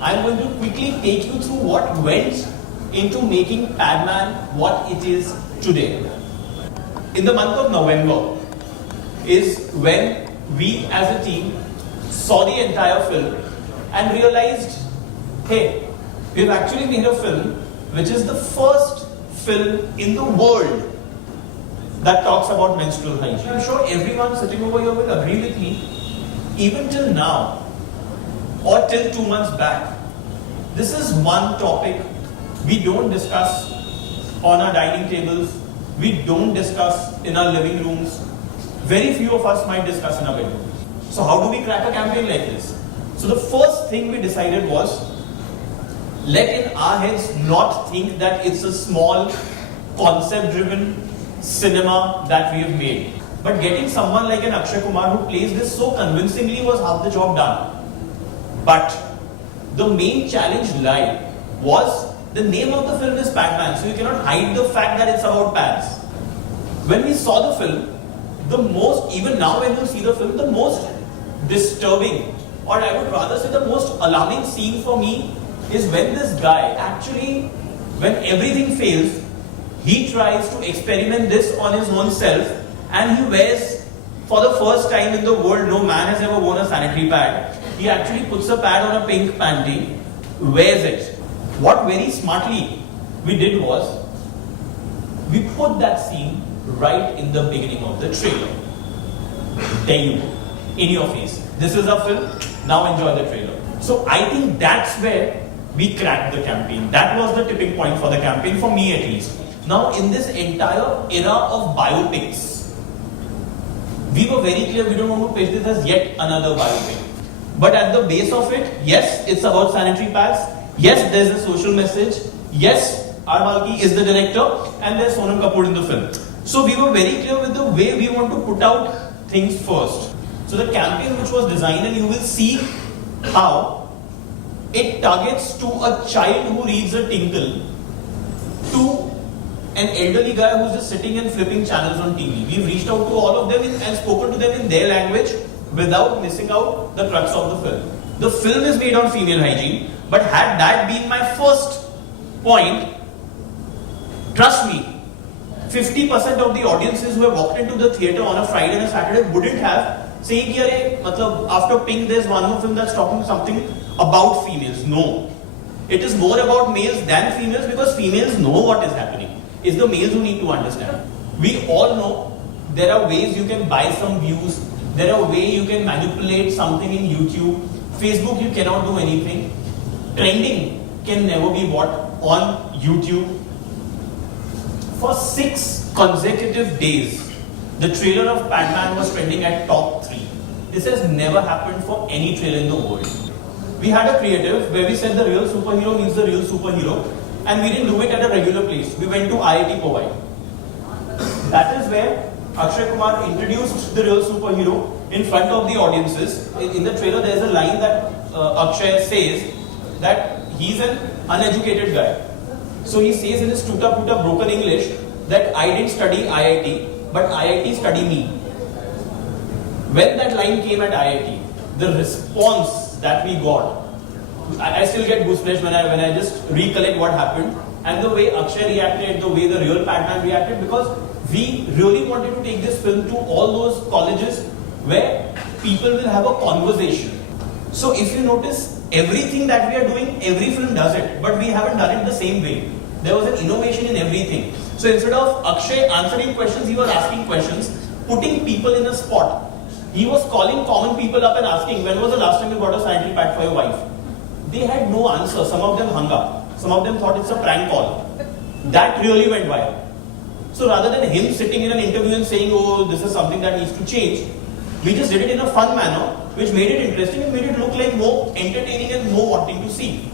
I'm going to quickly take you through what went into making PadMan what it is today. In the month of November is when we as a team saw the entire film and realized, hey, we've actually made a film which is the first film in the world that talks about menstrual hygiene. I'm sure everyone sitting over here will agree with me, even till now or till 2 months back, this is one topic we don't discuss on our dining tables, we don't discuss in our living rooms, very few of us might discuss in our bedrooms. So how do we crack a campaign like this? So the first thing we decided was, let in our heads not think that it's a small concept-driven cinema that we have made. But getting someone like an Akshay Kumar who plays this so convincingly was half the job done. But the main challenge was the name of the film is PadMan, so you cannot hide the fact that it's about pads. When we saw the film, even now when you see the film, the most disturbing, or I would rather say the most alarming scene for me is when this guy actually, when everything fails, he tries to experiment this on his own self and he wears, for the first time in the world, no man has ever worn a sanitary pad. He actually puts a pad on a pink panty, wears it. What very smartly we did was, we put that scene right in the beginning of the trailer. There you go, in your face. This is a film, now enjoy the trailer. So I think that's where we cracked the campaign. That was the tipping point for the campaign, for me at least. Now in this entire era of biopics, we were very clear we don't want to pitch this as yet another biopic. But at the base of it, yes, it's about sanitary pads. Yes, there's a social message. Yes, R. Balki is the director and there's Sonam Kapoor in the film. So we were very clear with the way we want to put out things first. So the campaign which was designed, and you will see how it targets to a child who reads a tinkle to an elderly guy who's just sitting and flipping channels on TV. We've reached out to all of them and spoken to them in their language without missing out the crux of the film. The film is made on female hygiene, but had that been my first point, trust me, 50% of the audiences who have walked into the theatre on a Friday and a Saturday wouldn't have saying, after Pink there's one more film that's talking something about females. No. It is more about males than females because females know what is happening. It's the males who need to understand. We all know there are ways you can buy some views. There are ways you can manipulate something in YouTube. Facebook, you cannot do anything. Trending can never be bought on YouTube. For 6 consecutive days, the trailer of PadMan was trending at top 3. This has never happened for any trailer in the world. We had a creative where we said the real superhero means the real superhero, and we didn't do it at a regular place. We went to IIT Powai. That is where Akshay Kumar introduced the real superhero in front of the audiences. In the trailer, there is a line that Akshay says that he's an uneducated guy. So he says in his tuta-puta broken English that I didn't study IIT, but IIT study me. When that line came at IIT, the response that we got, I still get goosebumps when I just recollect what happened, and the way Akshay reacted, the way the real PadMan reacted, because we really wanted to take this film to all those colleges where people will have a conversation. So if you notice, everything that we are doing, every film does it, but we haven't done it the same way. There was an innovation in everything. So instead of Akshay answering questions, he was asking questions, putting people in a spot. He was calling common people up and asking, when was the last time you got a sanitary pad for your wife? They had no answer. Some of them hung up. Some of them thought it's a prank call. That really went viral. So rather than him sitting in an interview and saying, oh, this is something that needs to change, we just did it in a fun manner, which made it interesting and made it look like more entertaining and more wanting to see.